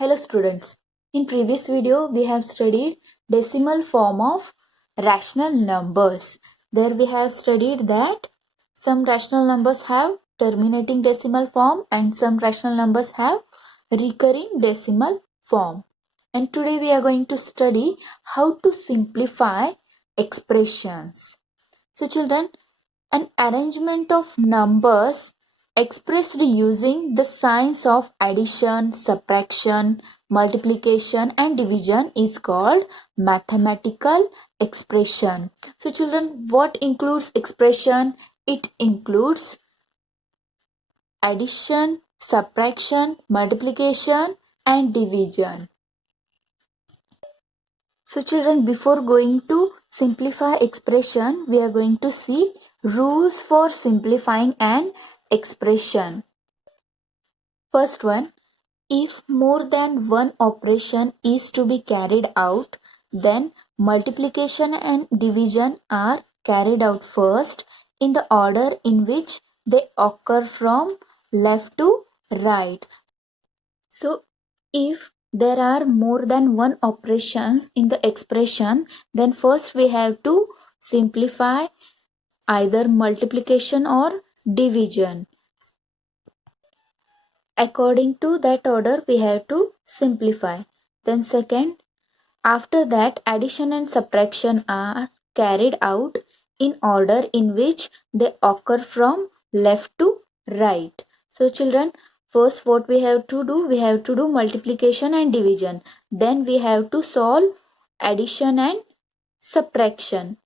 Hello students, in previous video we have studied decimal form of rational numbers. There we have studied that some rational numbers have terminating decimal form and some rational numbers have recurring decimal form. And today we are going to study how to simplify expressions. So children, an arrangement of numbers expressed using the signs of addition, subtraction, multiplication and division is called mathematical expression. So children, what includes expression? It includes addition, subtraction, multiplication and division. So children, before going to simplify expression, we are going to see rules for simplifying an expression. First one, if more than one operation is to be carried out, then multiplication and division are carried out first in the order in which they occur from left to right. So if there are more than one operations in the expression, then first we have to simplify either multiplication or division. According to that order we have to simplify. Then second, after that addition and subtraction are carried out in order in which they occur from left to right. So children, first what we have to do? We have to do multiplication and division. Then we have to solve addition and subtraction.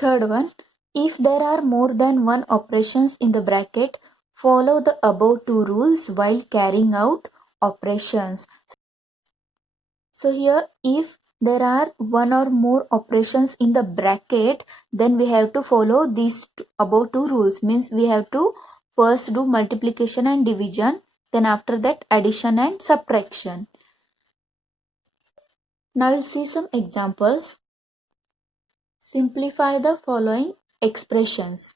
Third one, if there are more than one operations in the bracket, follow the above two rules while carrying out operations. So here, if there are one or more operations in the bracket, then we have to follow these above two rules. Means we have to first do multiplication and division, then after that addition and subtraction. Now we'll see some examples. Simplify the following expressions.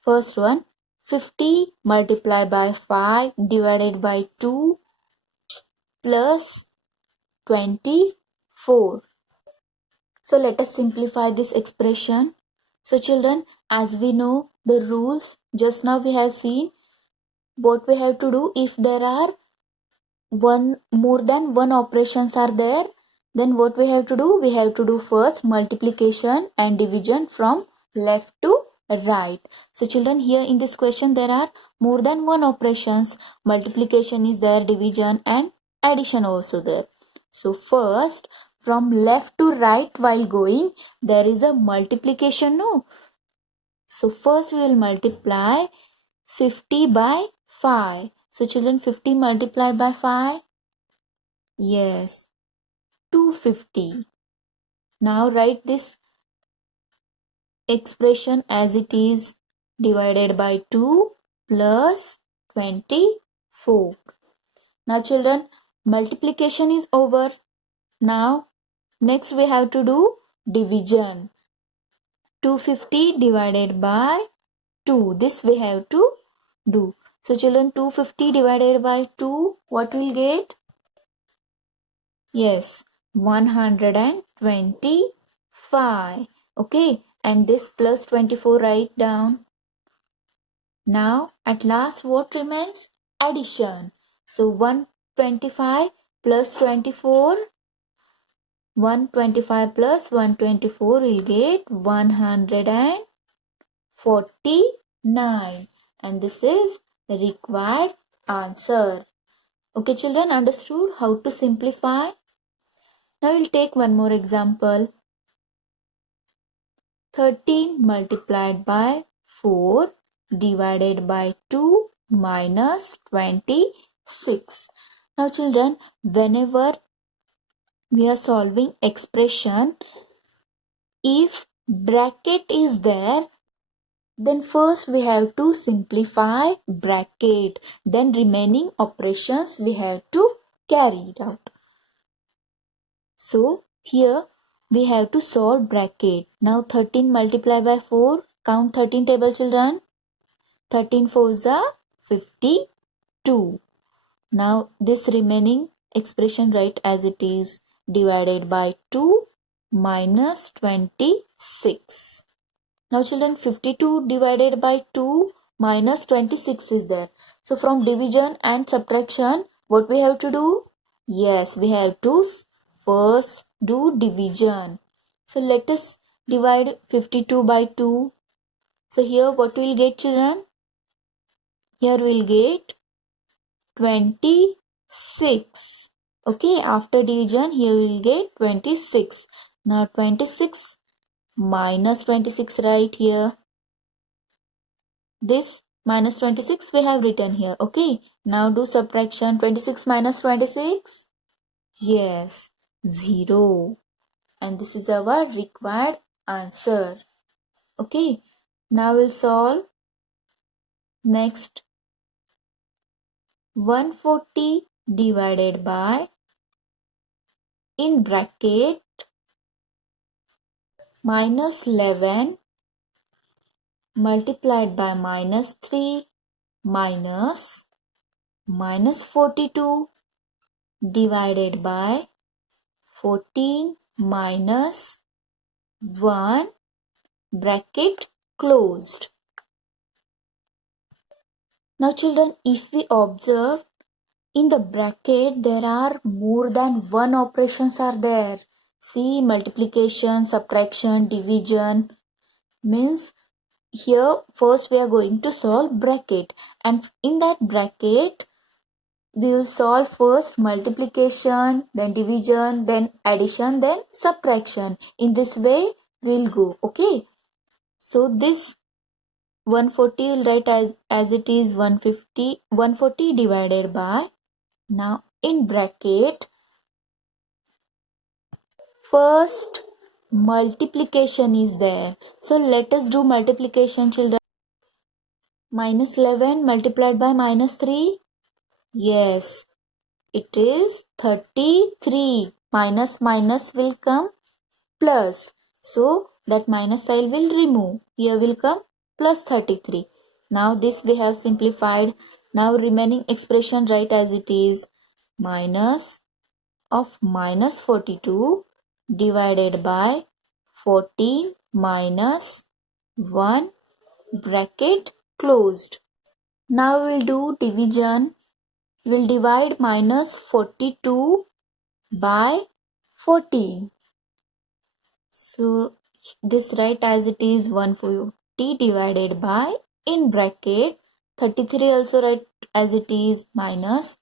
First one, 50 multiplied by 5 divided by 2 plus 24. So let us simplify this expression. So children, as we know the rules, just now we have seen what we have to do. If there are more than one operations are there, then what we have to do? We have to do first multiplication and division from left to right. So children, here in this question there are more than one operations. Multiplication is there, division and addition also there. So first, from left to right while going, there is a multiplication, no? So first we will multiply 50 by 5. So children, 50 multiplied by 5? Yes, 250. Now write this expression as it is, divided by 2 plus 24. Now children, multiplication is over. Now next we have to do division. 250 divided by 2. This we have to do. So children, 250 divided by 2, what will get? Yes, 125. Okay, and this plus 24 write down. Now at last what remains? Addition. So 125 plus 24. 125 plus 124 will get 149, and this is the required answer. Okay children, understood how to simplify? Now we'll take one more example. 13 multiplied by 4 divided by 2 minus 26. Now children, whenever we are solving expression, if bracket is there, then first we have to simplify bracket, then remaining operations we have to carry it out. So here we have to solve bracket. Now 13 multiplied by 4, count 13 table children. 13 4s are 52. Now this remaining expression write as it is, divided by 2 minus 26. Now children, 52 divided by 2 minus 26 is there. So from division and subtraction, what we have to do? Yes, we have to first do division. So let us divide 52 by 2. So here what we will get, children? Here we will get 26. Okay, after division here we will get 26. Now 26 minus 26 right here. This minus 26 we have written here. Okay, now do subtraction. 26 minus 26. Yes, 0. And this is our required answer. Okay, now we'll solve. Next, 140 divided by, in bracket, minus 11 multiplied by minus 3 minus 42 divided by 14 minus 1, bracket closed. Now children, if we observe, in the bracket there are more than one operations are there. See, multiplication, subtraction, division. Means here first we are going to solve bracket, and in that bracket we will solve first multiplication, then division, then addition, then subtraction. In this way we will go. Okay, so this 140 will write as it is 140 divided by, now in bracket, first multiplication is there. So let us do multiplication, children. Minus 11 multiplied by minus 3. Yes, it is 33. Minus minus will come plus. So that minus sign will remove. Here will come plus 33. Now this we have simplified. Now remaining expression write as it is, minus of minus 42 divided by 14 minus 1, bracket closed. Now we'll do division. We'll divide minus 42 by 14. So this write as it is 140 divided by, in bracket, 33 also write as it is, minus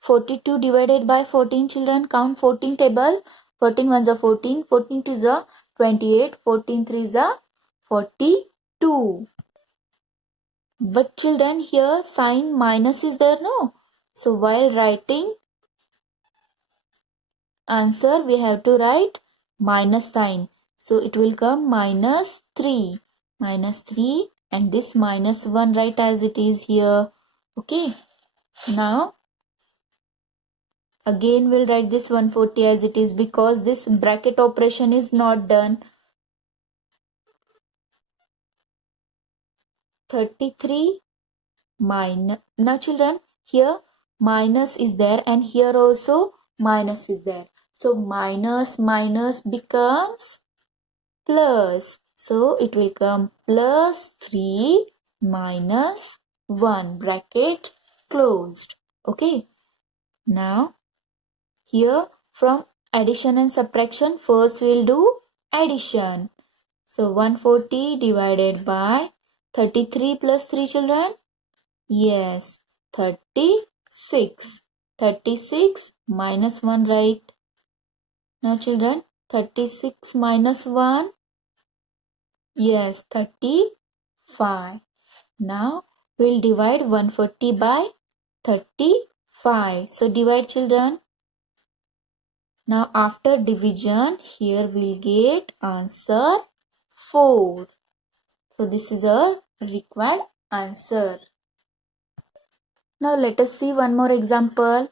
42 divided by 14. Children, count 14 table. 14 ones are 14, 14 twos are 28, 14 threes are 42. But children, here sign minus is there, no? So while writing answer we have to write minus sign. So it will come minus 3. Minus 3, and this minus 1 write as it is here. Okay. Now again we'll write this 140 as it is, because this bracket operation is not done. 33 minus, now children, here minus is there and here also minus is there. So minus minus becomes plus. So it will come plus 3 minus 1, bracket closed. Okay. Now here from addition and subtraction, first we'll do addition. So 140 divided by 33 plus 3, children. Yes, 36. 36 minus 1, right? Now children, 36 minus 1. Yes, 35. Now we'll divide 140 by 35. So divide, children. Now after division, here we'll get answer 4. So this is a required answer. Now let us see one more example.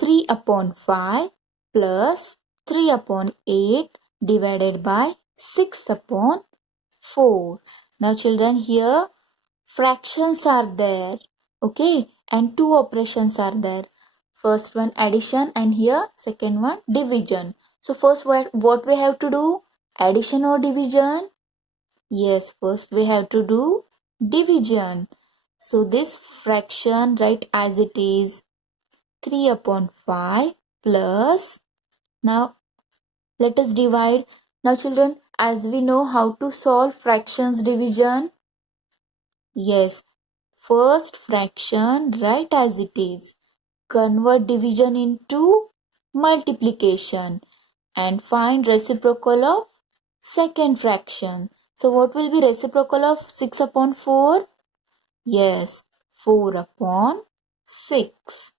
3 upon 5 plus 3 upon 8 divided by 6 upon 4. Now children, here fractions are there. Okay, and two operations are there. First one addition and here second one division. So first what we have to do? Addition or division? Yes, first we have to do division. So this fraction write as it is 3 upon 5 plus, now let us divide. Now children, as we know how to solve fractions division. Yes, first fraction write as it is. Convert division into multiplication and find reciprocal of second fraction. So what will be reciprocal of 6 upon 4? Yes, 4 upon 6.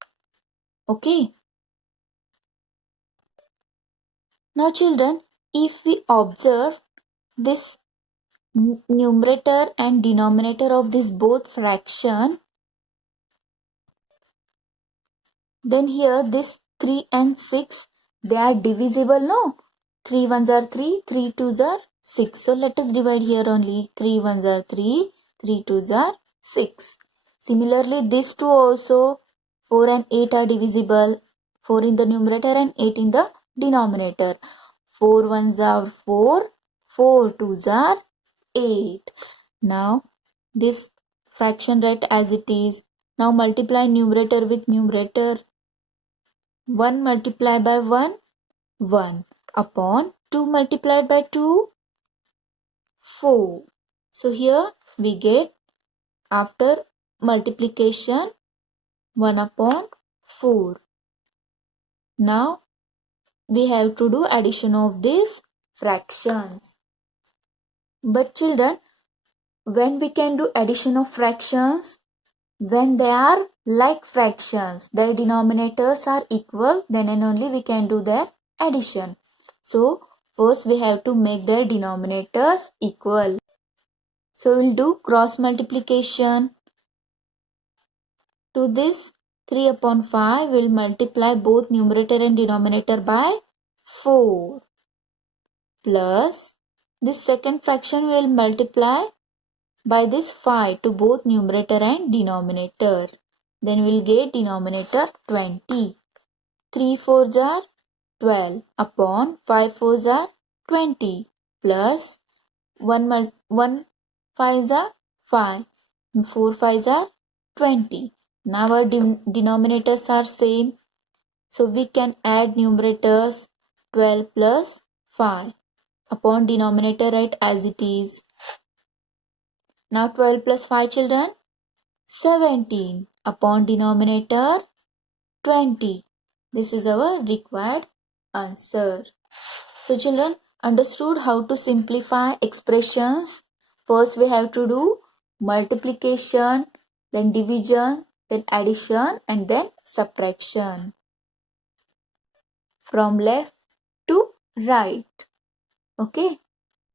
Okay. Now children, if we observe this numerator and denominator of this both fraction, then here this 3 and 6, they are divisible, no? 3 ones are 3, 3 twos are 6. So let us divide here only. 3 ones are 3, 3 twos are 6. Similarly, these two also, 4 and 8 are divisible. 4 in the numerator and 8 in the denominator. 4 ones are 4, 4 twos are 8. Now this fraction write as it is. Now multiply numerator with numerator. 1 multiplied by 1, 1 upon 2 multiplied by 2, 4. So here we get after multiplication 1 upon 4. Now we have to do addition of these fractions. But children, when we can do addition of fractions? When they are like fractions, their denominators are equal, then and only we can do their addition. So first we have to make their denominators equal. So we'll do cross multiplication. To this 3 upon 5 will multiply both numerator and denominator by 4 plus this second fraction will multiply by this 5 to both numerator and denominator. Then we'll get denominator 20. 3 fours are 12 upon 5 fours are 20 plus 1 fives are 5 and 4 fives are 20. Now our denominators are same. So we can add numerators 12 plus 5 upon denominator write as it is. Now 12 plus 5 children, 17 upon denominator 20. This is our required answer. So children, understood how to simplify expressions? First we have to do multiplication, then division, then addition and then subtraction. From left to right. Okay.